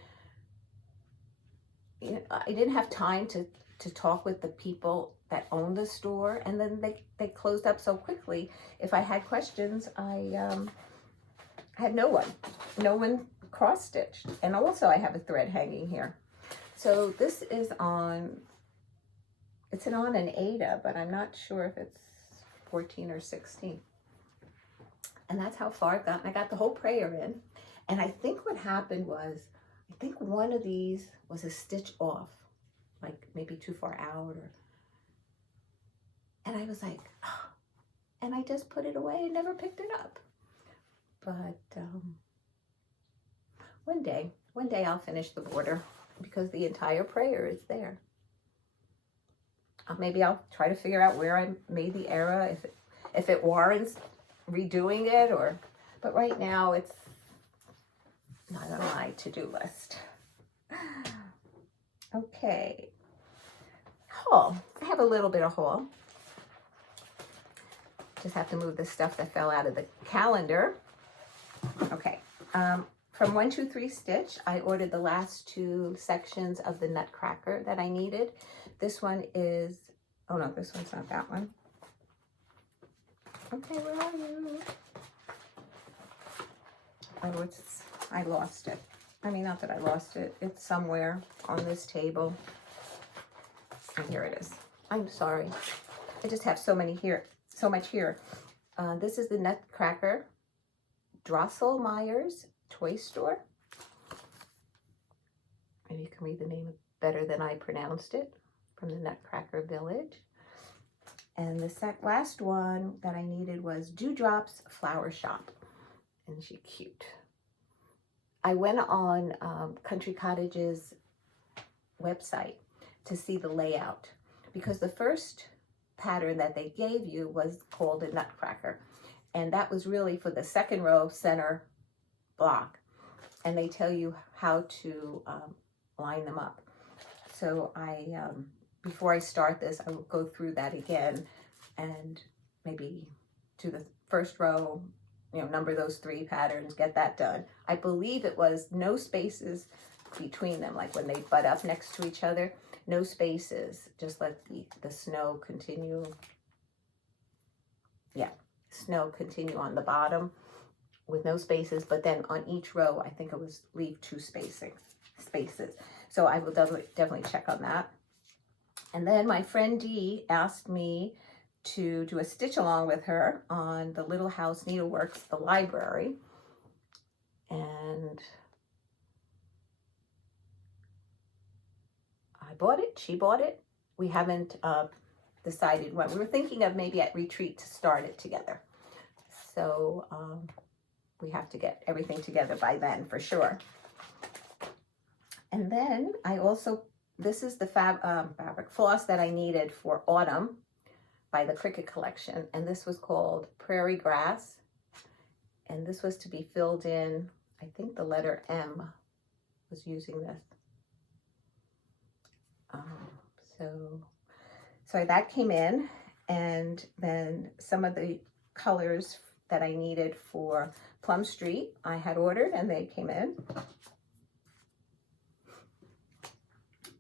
you know, I didn't have time to talk with the people that owned the store, and then they closed up so quickly. If I had questions, I had no one cross-stitched. And also I have a thread hanging here. So this is it's on an Ada, but I'm not sure if it's 14 or 16. And that's how far I've gotten. I got the whole prayer in. And I think what happened was, I think one of these was a stitch off, like maybe too far out, and I was like, oh, and I just put it away and never picked it up. But one day I'll finish the border, because the entire prayer is there. Maybe I'll try to figure out where I made the error, if it warrants redoing it, but right now it's not on my to-do list. Okay, haul. I have a little bit of haul. Just have to move the stuff that fell out of the calendar. Okay, from 123 Stitch, I ordered the last 2 sections of the Nutcracker that I needed. This one is Oh no, this one's not that one. Okay, where are you? I lost it. I mean, not that I lost it. It's somewhere on this table. And here it is. I'm sorry. I just have so much here. This is the Nutcracker Drosselmeyer's Toy Store. Maybe you can read the name better than I pronounced it. From the Nutcracker Village. And the last one that I needed was Dewdrops Flower Shop. Isn't she cute? I went on Country Cottage's website to see the layout because the first pattern that they gave you was called a Nutcracker, and that was really for the second row center block, and they tell you how to line them up. So I before I start this, I will go through that again and maybe do the first row, number those 3 patterns, get that done. I believe it was no spaces between them, like when they butt up next to each other, no spaces, just let the snow continue. Yeah, snow continue on the bottom with no spaces, but then on each row, I think it was leave 2 spaces. So I will definitely check on that. And then my friend Dee asked me to do a stitch along with her on the Little House Needleworks, the library. And I bought it, she bought it. We haven't decided when. We were thinking of maybe at retreat to start it together. So we have to get everything together by then for sure. And then I also, this is the fabric floss that I needed for autumn by the Cricket Collection. And this was called Prairie Grass. And this was to be filled in, I think the letter M was using this. So that came in, and then some of the colors that I needed for Plum Street I had ordered, and they came in.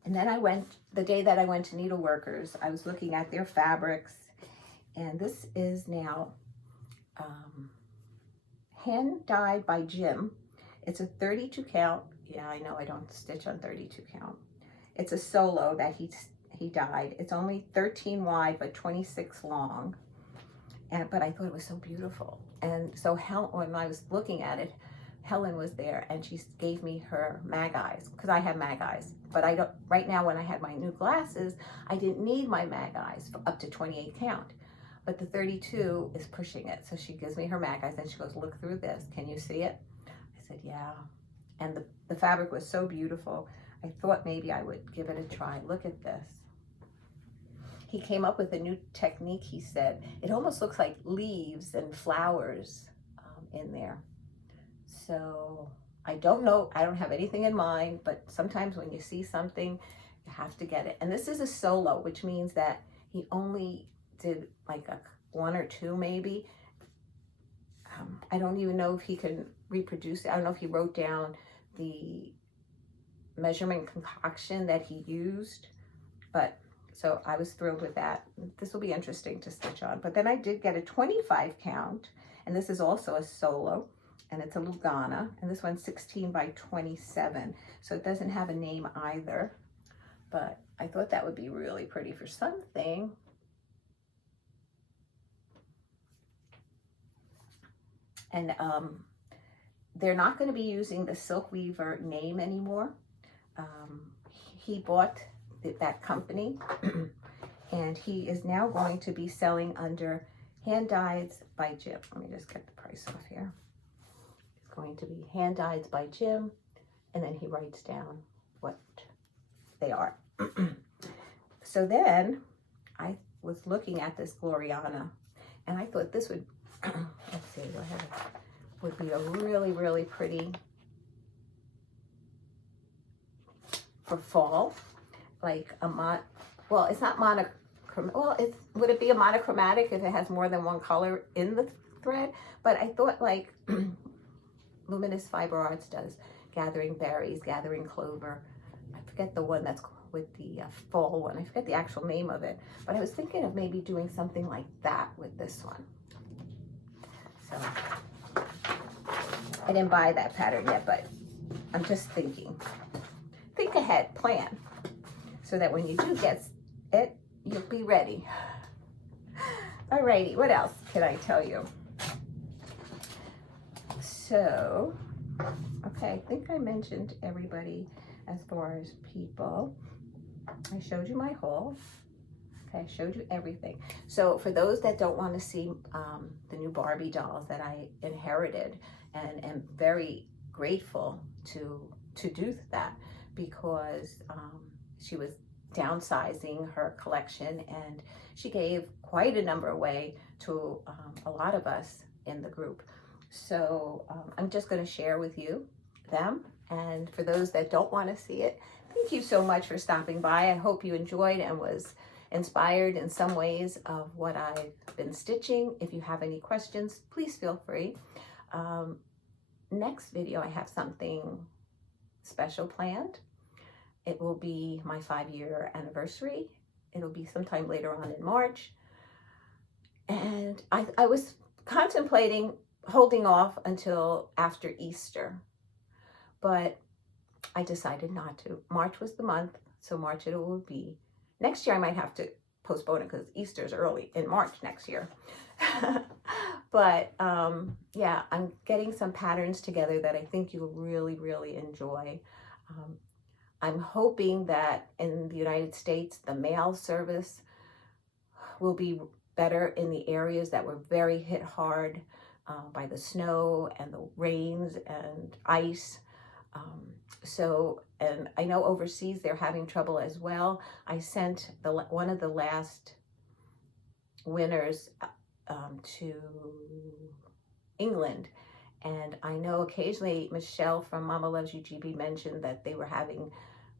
And then the day that I went to Needleworkers, I was looking at their fabrics, and this is now hand dyed by Jim. It's a 32 count. Yeah, I know I don't stitch on 32 count. It's a solo that he dyed. It's only 13 wide, but 26 long. But I thought it was so beautiful. And so when I was looking at it, Helen was there, and she gave me her mag eyes, because I have mag eyes. But I don't, right now when I had my new glasses, I didn't need my mag eyes for up to 28 count. But the 32 is pushing it. So she gives me her mag eyes, and she goes, look through this. Can you see it? I said, yeah. And the fabric was so beautiful. I thought maybe I would give it a try. Look at this. He came up with a new technique, he said. It almost looks like leaves and flowers in there. So I don't know, I don't have anything in mind, but sometimes when you see something, you have to get it. And this is a solo, which means that he only did like 1 or 2 maybe. I don't even know if he can reproduce it. I don't know if he wrote down the measurement concoction that he used, but so I was thrilled with that. This will be interesting to stitch on. But then I did get a 25 count, and this is also a solo, and it's a Lugana, and this one's 16 by 27, so it doesn't have a name either, but I thought that would be really pretty for something. And they're not going to be using the Silk Weaver name anymore. He bought that company, and he is now going to be selling under Hand Dyed by Jim. Let me just get the price off here. It's going to be Hand Dyed by Jim, and then he writes down what they are. So then I was looking at this Gloriana, and I thought this would, let's see, go ahead, would be a really, really pretty for fall. Like a well, it's not monochromatic. Well, would it be a monochromatic if it has more than one color in the thread? But I thought like Luminous Fiber Arts does, Gathering Berries, Gathering Clover. I forget the one that's with the fall one. I forget the actual name of it, but I was thinking of maybe doing something like that with this one. So I didn't buy that pattern yet, but I'm just thinking. Think ahead, plan, so that when you do get it, you'll be ready. Alrighty, what else can I tell you? So, okay, I think I mentioned everybody as far as people. I showed you my haul. Okay, I showed you everything. So for those that don't want to see the new Barbie dolls that I inherited, and am very grateful to do that, because she was downsizing her collection and she gave quite a number away to a lot of us in the group. So I'm just going to share with you them. And for those that don't want to see it, thank you so much for stopping by. I hope you enjoyed and was inspired in some ways of what I've been stitching. If you have any questions, please feel free. Next video, I have something special planned. It will be my 5-year anniversary. It'll be sometime later on in March. And I was contemplating holding off until after Easter, but I decided not to. March was the month, so March it will be. Next year I might have to postpone it because Easter's early in March next year. But yeah, I'm getting some patterns together that I think you'll really, really enjoy. I'm hoping that in the United States, the mail service will be better in the areas that were very hit hard by the snow and the rains and ice. And I know overseas they're having trouble as well. I sent one of the last winners to England, and I know occasionally Michelle from Mama Loves You GB mentioned that they were having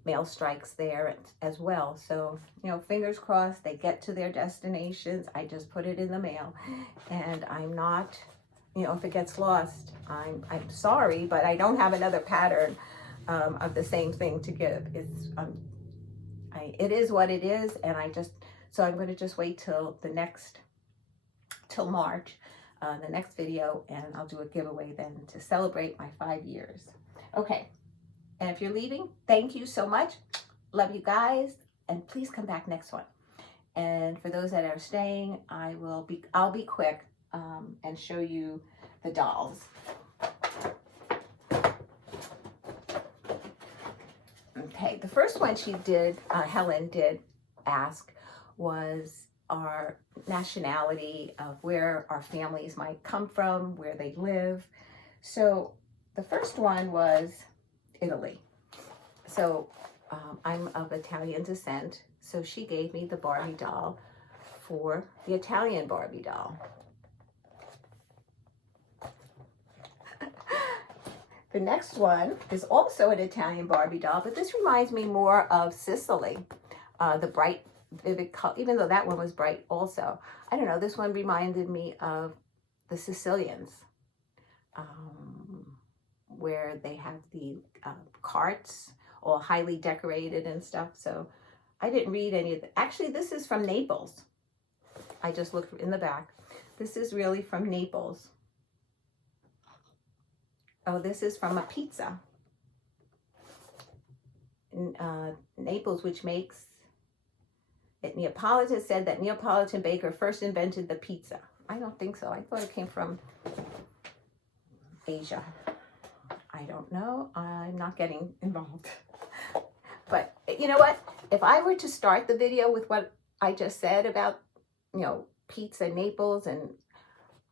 mail strikes there as well. So, you know, fingers crossed they get to their destinations. I just put it in the mail, and I'm not, you know, if it gets lost, I'm sorry, but I don't have another pattern of the same thing to give. It is what it is, and so I'm going to just wait till March, the next video, and I'll do a giveaway then to celebrate my 5 years. Okay, and if you're leaving, thank you so much. Love you guys, and please come back next one. And for those that are staying, I'll be quick and show you the dolls. Okay, the first one she did, Helen did ask, was our nationality, of where our families might come from, where they live. So the first one was Italy. So I'm of Italian descent, so she gave me the Barbie doll for the Italian Barbie doll. The next one is also an Italian Barbie doll, but this reminds me more of Sicily, the bright, vivid color, even though that one was bright also. I don't know, this one reminded me of the Sicilians, where they have the carts all highly decorated and stuff. So I didn't read any of that. Actually, this is from Naples. I just looked in the back. This is really from Naples. Oh, this is from a pizza. Naples, which makes it Neapolitan, said that Neapolitan baker first invented the pizza. I don't think so. I thought it came from Asia. I don't know. I'm not getting involved. But you know what? If I were to start the video with what I just said about, you know, pizza, Naples, and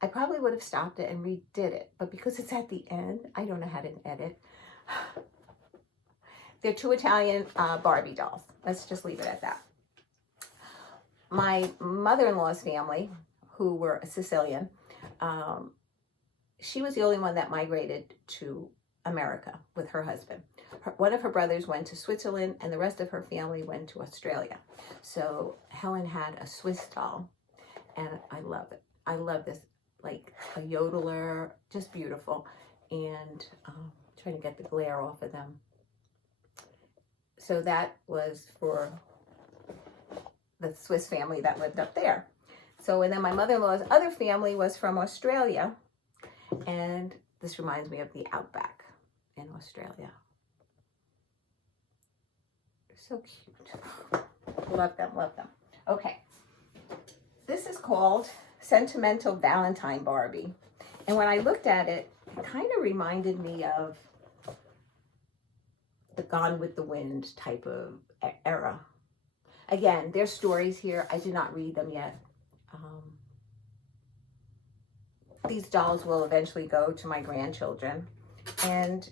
I probably would have stopped it and redid it. But because it's at the end, I don't know how to edit. They're two Italian Barbie dolls. Let's just leave it at that. My mother-in-law's family, who were Sicilian, she was the only one that migrated to America with her husband. One of her brothers went to Switzerland, and the rest of her family went to Australia. So Helen had a Swiss doll, and I love it. I love this, like a yodeler, just beautiful. And trying to get the glare off of them. So that was for the Swiss family that lived up there. So, and then my mother-in-law's other family was from Australia. And this reminds me of the outback in Australia. They're so cute. Love them, love them. Okay. This is called Sentimental Valentine Barbie. And when I looked at it, it kind of reminded me of the Gone with the Wind type of era. Again, there's stories here. I did not read them yet. These dolls will eventually go to my grandchildren. And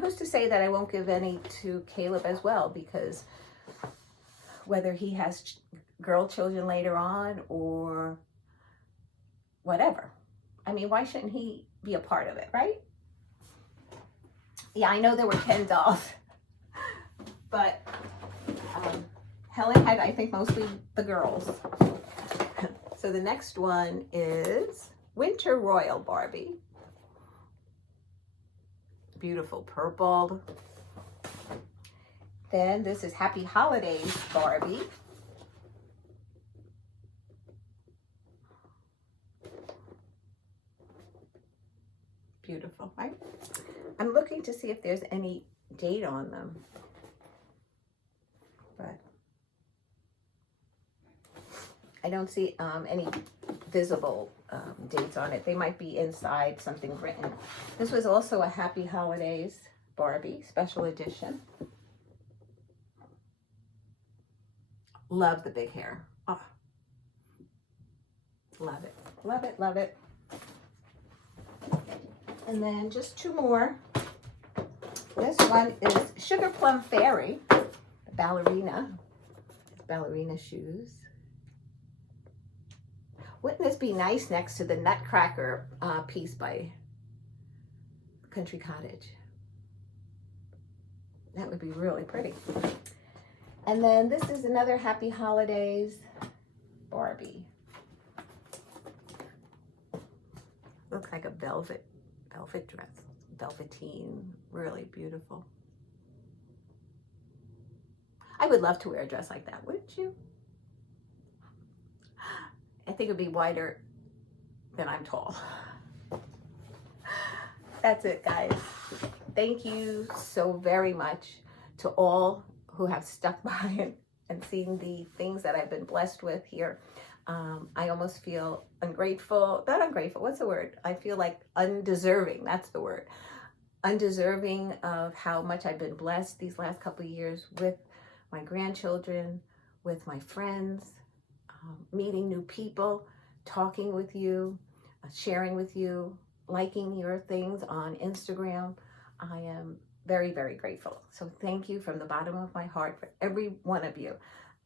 who's to say that I won't give any to Caleb as well, because whether he has girl children later on or whatever. I mean, why shouldn't he be a part of it, right? Yeah, I know there were 10 dolls, but Helen had, I think, mostly the girls. So the next one is Winter Royal Barbie. Beautiful purple. Then this is Happy Holidays Barbie. Beautiful, right? I'm looking to see if there's any date on them, but I don't see any visible dates on it. They might be inside something written. This was also a Happy Holidays Barbie special edition. Love the big hair. Oh, love it, love it, love it. And then just two more. This one is Sugar Plum Fairy, the ballerina shoes. Wouldn't this be nice next to the Nutcracker piece by Country Cottage? That would be really pretty. And then this is another Happy Holidays Barbie. Looks like a velvet dress, velveteen, really beautiful. I would love to wear a dress like that, wouldn't you? I think it would be wider than I'm tall. That's it, guys. Thank you so very much to all who have stuck by and seen the things that I've been blessed with here. I almost feel ungrateful, not ungrateful, what's the word? I feel like undeserving, that's the word. Undeserving of how much I've been blessed these last couple of years with my grandchildren, with my friends, meeting new people, talking with you, sharing with you, liking your things on Instagram. I am very, very grateful. So thank you from the bottom of my heart for every one of you.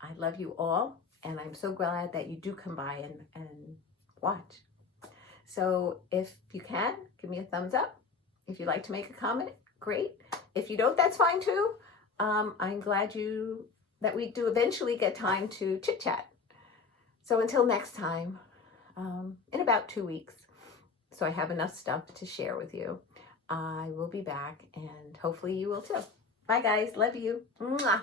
I love you all. And I'm so glad that you do come by and watch. So if you can, give me a thumbs up. If you'd like to make a comment, great. If you don't, that's fine too. I'm glad that we do eventually get time to chit chat. So until next time, in about 2 weeks, so I have enough stuff to share with you, I will be back and hopefully you will too. Bye guys, love you. Mwah.